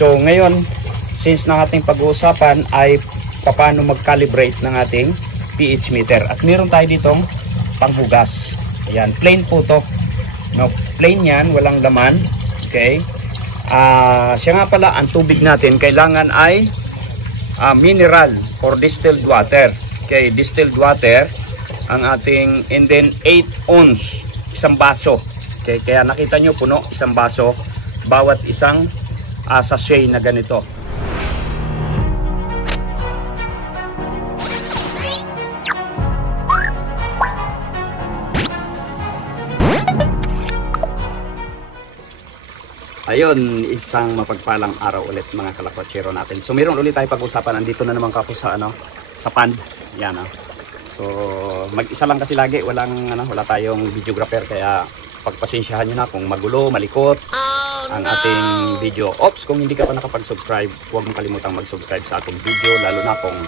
So ngayon, since na ating pag-uusapan ay paano mag-calibrate ng ating pH meter. At meron tayo ditong panghugas. Ayan, plain po to. No, plain yan, walang laman. Okay. Siya nga pala, ang tubig natin kailangan ay mineral or distilled water. Okay, distilled water ang ating, and then 8 ounce, isang baso. Okay, kaya nakita nyo puno, isang baso bawat isang sachet na ganito. Ayun, isang mapagpalang araw ulit mga kalakwatsero natin. So meron ulit tayo pag-usapan. Andito na naman ako sa sa pond. Yan So mag-isa lang kasi lagi, wala tayong videographer, kaya pagpasensyahan niyo na kung magulo, malikot ang ating video. Ops, kung hindi ka pa nakapag-subscribe, huwag mong kalimutang mag-subscribe sa ating video, lalo na kung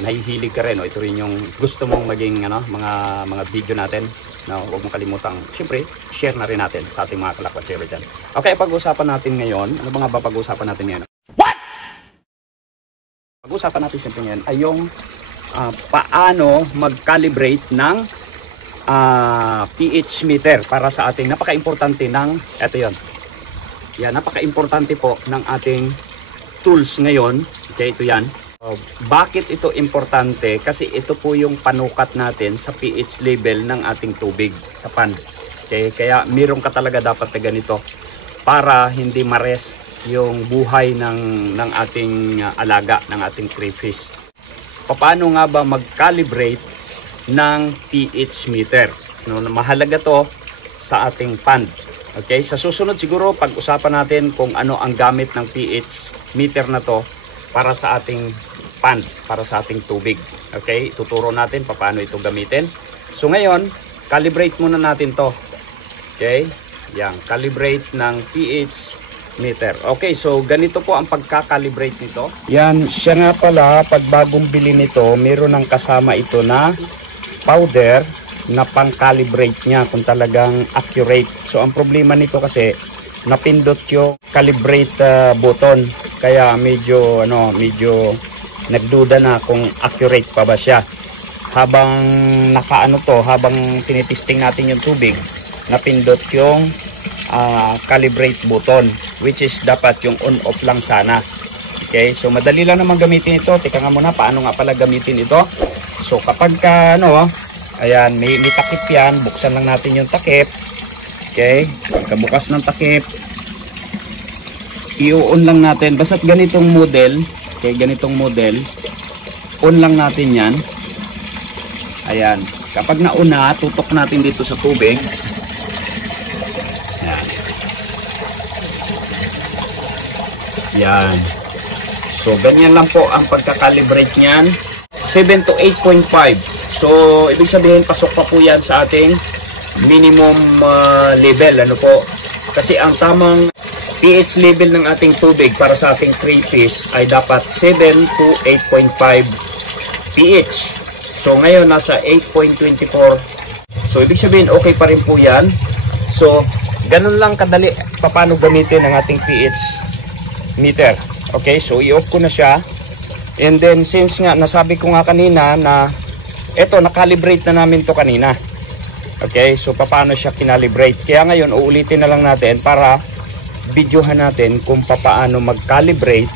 nahihilig ka rin o ito rin yung gusto mong maging mga video natin. No, huwag mong kalimutang, siyempre, share na rin natin sa ating mga kalakwatsero dyan. Okay, pag-usapan natin ngayon, ano ba nga ba pag-usapan natin ngayon? What? Pag-usapan natin siyempre ngayon ay yung paano mag-calibrate ng pH meter para sa ating napaka-importante ng, eto yun. Yan, napaka-importante po ng ating tools ngayon. Okay, ito yan. Bakit ito importante? Kasi ito po yung panukat natin sa pH level ng ating tubig sa pond. Okay? Kaya meron ka talaga dapat na ganito para hindi ma-rest yung buhay ng ating alaga, ng ating crayfish. Paano nga ba mag-calibrate ng pH meter? No, mahalaga to sa ating pond. Okay? Sa susunod siguro pag-usapan natin kung ano ang gamit ng pH meter na to para sa ating pond, para sa ating tubig. Okay, tuturo natin paano ito gamitin. So ngayon, calibrate muna natin to. Okay, yan, calibrate ng pH meter. Okay, so ganito po ang pagka-calibrate nito. Yan, siya nga pala, pag bagong bili nito, meron ng kasama ito na powder na pang-calibrate niya kung talagang accurate. So ang problema nito kasi napindot yung calibrate button, kaya medyo nagduda na kung accurate pa ba siya. Habang habang tinitesting natin yung tubig, napindot yung calibrate button, which is dapat yung on-off lang sana. Okay, so madali lang naman gamitin ito. Teka nga muna, paano nga pala gamitin ito? So kapag ayan, may takip yan, buksan lang natin yung takip. Okay, pagkabukas ng takip, i-on lang natin. Basta't ganitong model, okay, ganitong model, on lang natin yan. Ayan, kapag na-on na, tutok natin dito sa tubig. Ayan. Ayan. So ganyan lang po ang pagka-calibrate niyan. 7 to 8.5. So ibig sabihin pasok pa po yan sa ating minimum level. Ano po? Kasi ang tamang pH level ng ating tubig para sa ating crayfish ay dapat 7 to 8.5 pH. So ngayon nasa 8.24. So ibig sabihin okay pa rin po yan. So ganun lang kadali paano gamitin ang ating pH meter. Okay, so i-off ko na siya. And then since nga nasabi ko nga kanina na eto nakalibrate na namin to kanina. Okay, so paano siya kinalibrate. Kaya ngayon uulitin na lang natin para videohan natin kung paano mag-calibrate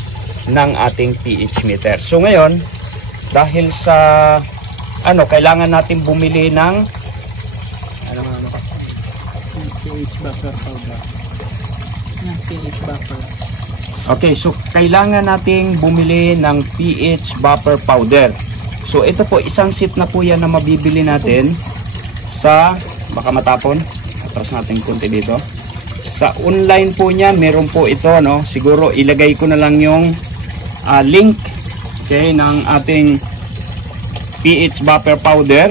ng ating pH meter. So ngayon, dahil sa kailangan natin bumili ng pH buffer powder. pH buffer. Okay, so kailangan nating bumili ng pH buffer powder. So ito po, isang set na po yan na mabibili natin sa, baka matapon, atras natin konti dito. Sa online po niya, meron po ito, siguro ilagay ko na lang yung link, okay, ng ating pH buffer powder,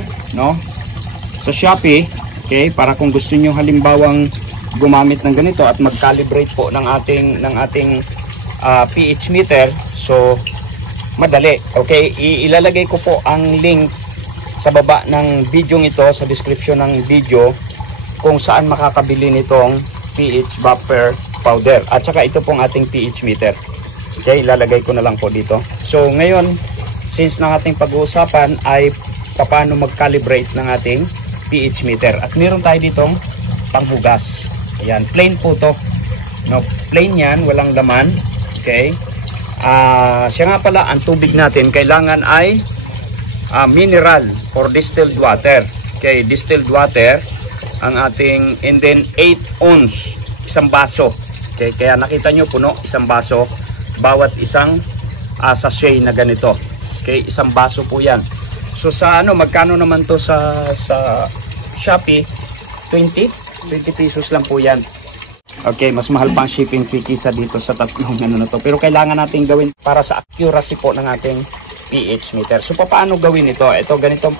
sa Shopee, okay, para kung gusto niyo halimbawang gumamit ng ganito at mag-calibrate po ng ating pH meter. So madali, okay, ilalagay ko po ang link sa baba ng video ito, sa description ng video, kung saan makakabili nitong pH buffer powder. At saka ito pong ating pH meter. Okay, ilalagay ko na lang po dito. So ngayon, since ng ating pag-uusapan ay paano mag-calibrate ng ating pH meter. At meron tayo ditong panghugas. Ayan, plain po to. No, plain yan, walang laman. Okay. Siya nga pala, ang tubig natin kailangan ay mineral or distilled water. Okay, distilled water ang ating, and then 8 ounce, isang baso. Okay, kaya nakita nyo puno, isang baso, bawat isang sachet na ganito. Okay, isang baso po yan. So sa magkano naman to sa Shopee? 20 pesos lang po yan. Okay, mas mahal pang shipping fee kisa dito sa tatlong na to. Pero kailangan natin gawin para sa accuracy po ng ating pH meter. So paano gawin ito? Ito ganitong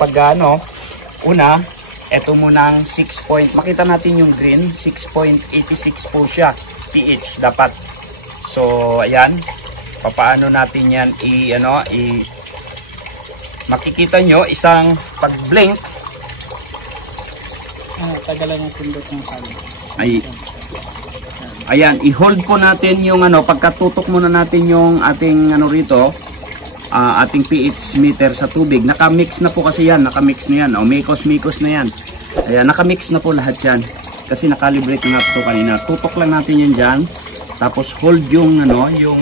una, ito munang 6 point. Makita natin yung green, 6.86 po siya pH dapat. So ayan, paano natin yan makikita nyo isang pag-blink. Tagalan yung pindot ng sali. Ayan, i-hold po natin yung pagkatutok muna natin yung ating rito, ating pH meter sa tubig. Naka-mix na po kasi yan, naka-mix na yan. O, mikos-mikos na yan. Ayan, naka-mix na po lahat yan. Kasi nakalibrate na ito kanina. Tutok lang natin yan dyan. Tapos hold yung yung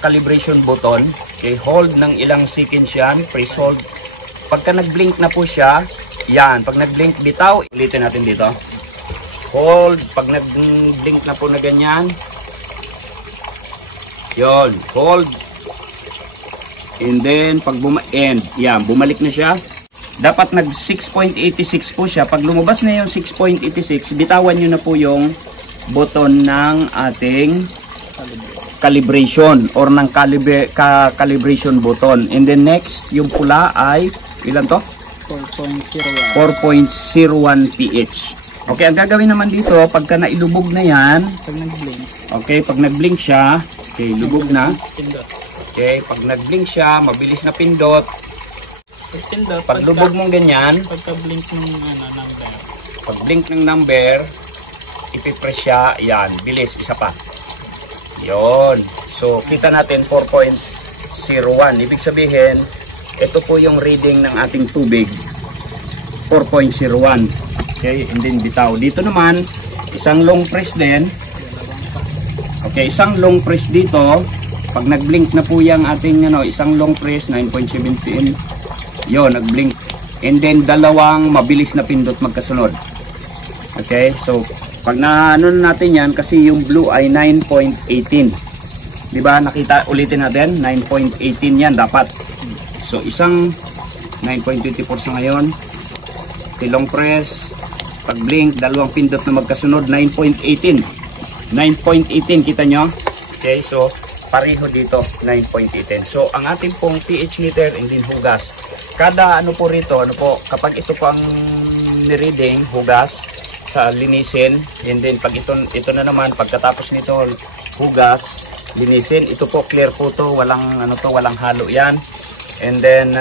calibration button. Okay, hold ng ilang seconds yan. Press hold. Pagka nag-blink na po siya, yan. Pag nag-blink, bitaw. Ulitin natin dito. Hold. Pag nag-blink na po na ganyan. Yon. Hold. And then, pag yan, bumalik na siya. Dapat nag 6.86 po siya. Pag lumabas na yung 6.86, bitawan nyo na po yung button ng ating calibration or ng calibration button. And then next, yung pula ay ilan to? 4.01 pH. Okay, ang gagawin naman dito, pagka nailubog na yan, okay, pag nag-blink siya, okay, lubog na. Okay, pag nag-blink siya, mabilis na pindot. Pag lubog mong ganyan, pagka-blink ng number. Pag blink ng number, ipipress siya, yan, bilis, isa pa. Yon. So, kita natin 4.01. Ibig sabihin, ito po yung reading ng ating tubig. 4.01. Okay, and then bitaw. Dito naman, isang long press din. Okay, isang long press dito. Pag nag-blink na po yung ating isang long press, 9.17. Yon, nag-blink. And then dalawang mabilis na pindot magkasunod. Okay, so pag natin yan, kasi yung blue ay 9.18. Diba? Nakita, ulitin natin, 9.18 yan dapat. So, isang 9.24 sa ngayon. Long press, pag blink, dalawang pindot na magkasunod, 9.18. 9.18, kita nyo? Okay, so, pareho dito, 9.18. So, ang ating pong pH meter, and then hugas. Kada po rito, kapag ito pang ni-reading, hugas, sa linisin, and then pag ito na naman, pagkatapos nito hugas, linisin, ito po clear po to, walang walang halo yan. And then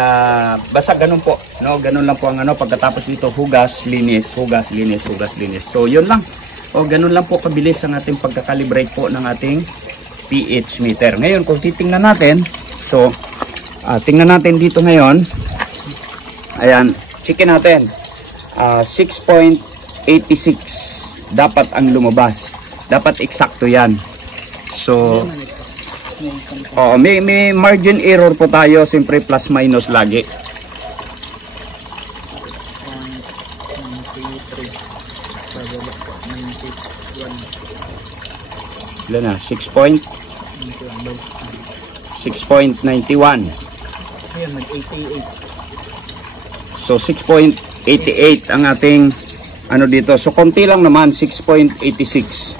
basta ganun po, ganun lang po ang pagkatapos nito hugas, linis, hugas, linis, hugas, linis. So yun lang. O ganun lang po kabilis ang ating pagka-calibrate po ng ating pH meter. Ngayon kung titingnan natin, so tingnan natin dito ngayon. Ayan, checkin natin. 6.86 dapat ang lumabas. Dapat eksakto yan. So, may margin error po tayo. Siyempre plus minus lagi. Ilan na? 6.91. So, 6.88 ang ating dito. So, konti lang naman, 6.86.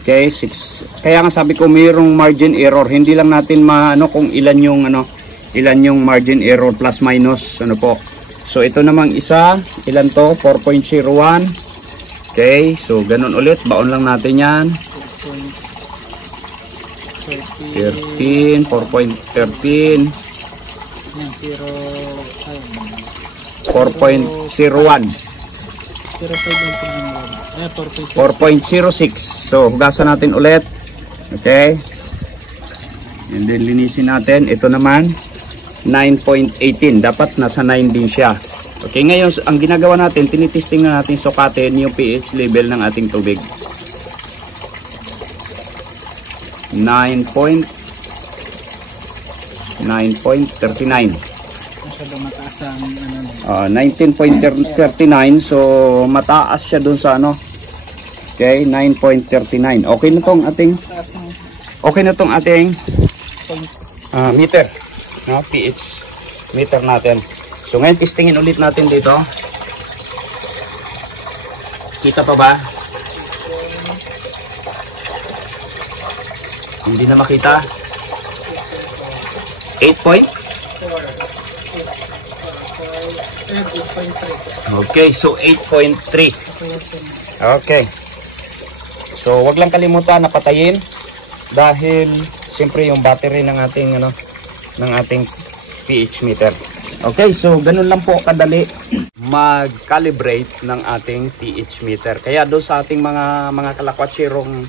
Okay, 6. Kaya nga sabi ko mayroong margin error. Hindi lang natin kung ilan yung margin error plus minus po. So, ito namang isa, ilan to? 4.01. Okay, so ganun ulit, baon lang natin yan. 13, 4.13. 4.01. ang pinangalan. 4.6. 4.06. So, hugasan natin ulit. Okay. And then, linisin natin. Ito naman, 9.18. Dapat nasa 9 din siya. Okay, ngayon, ang ginagawa natin, tinitesting na natin sukatin yung pH level ng ating tubig. 9.39. Masyado mataas ang ano. 19.39. So, mataas siya dun sa ano. Okay, 9.39. Okay na tong ating meter. No, pH meter natin. So, ngayon testingin ulit natin dito. Kita pa ba? Hindi na makita. 8 point? 8.3. Okay, so 8.3. Okay. So, wag lang kalimutan na patayin dahil siyempre yung battery ng ating pH meter. Okay, so ganun lang po kadali mag-calibrate ng ating pH meter. Kaya do sa ating mga kalakwatsirong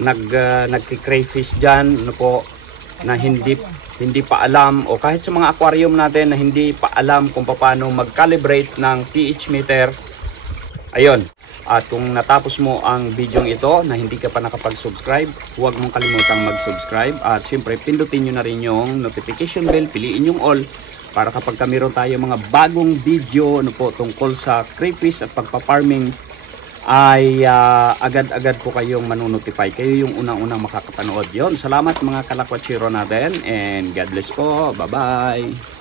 nagki-crayfish diyan, ano po, na hindi pa alam, o kahit sa mga aquarium natin na hindi pa alam kung paano mag-calibrate ng pH meter. Ayun. At kung natapos mo ang video ito na hindi ka pa nakapag-subscribe, huwag mong kalimutang mag-subscribe. At syempre, pindutin nyo na rin yung notification bell, piliin yung all para kapag meron tayo mga bagong video ano po, tungkol sa crayfish at pagpa-farming ay agad-agad po kayong manonotify. Kayo yung unang-unang makakapanood. Yon. Salamat mga kalakwatsiro natin and God bless po. Bye-bye.